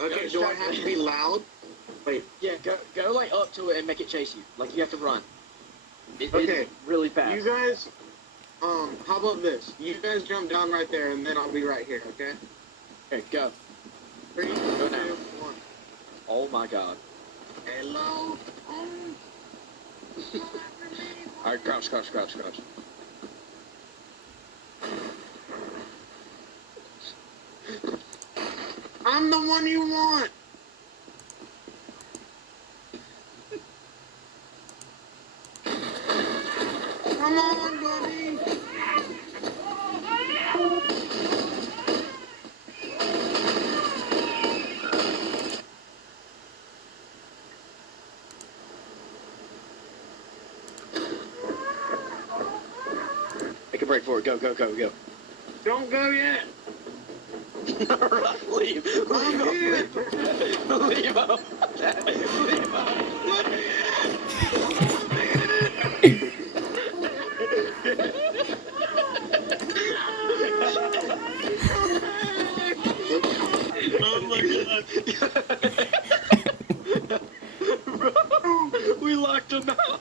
Okay, do I have to be loud? Wait. Yeah, go like up to it and make it chase you. Like you have to run. It Okay. is really fast. You guys, how about this? You guys jump down right there, and then I'll be right here, okay? Okay, go. 3, 2, Go now. 1. Oh my god. Hello? Alright, crouch. I'm the one you want! Come on, buddy! Make a break for it. Go. Don't go yet! Leave. I'm here! Leave him. Oh my god. Bro, we locked him out.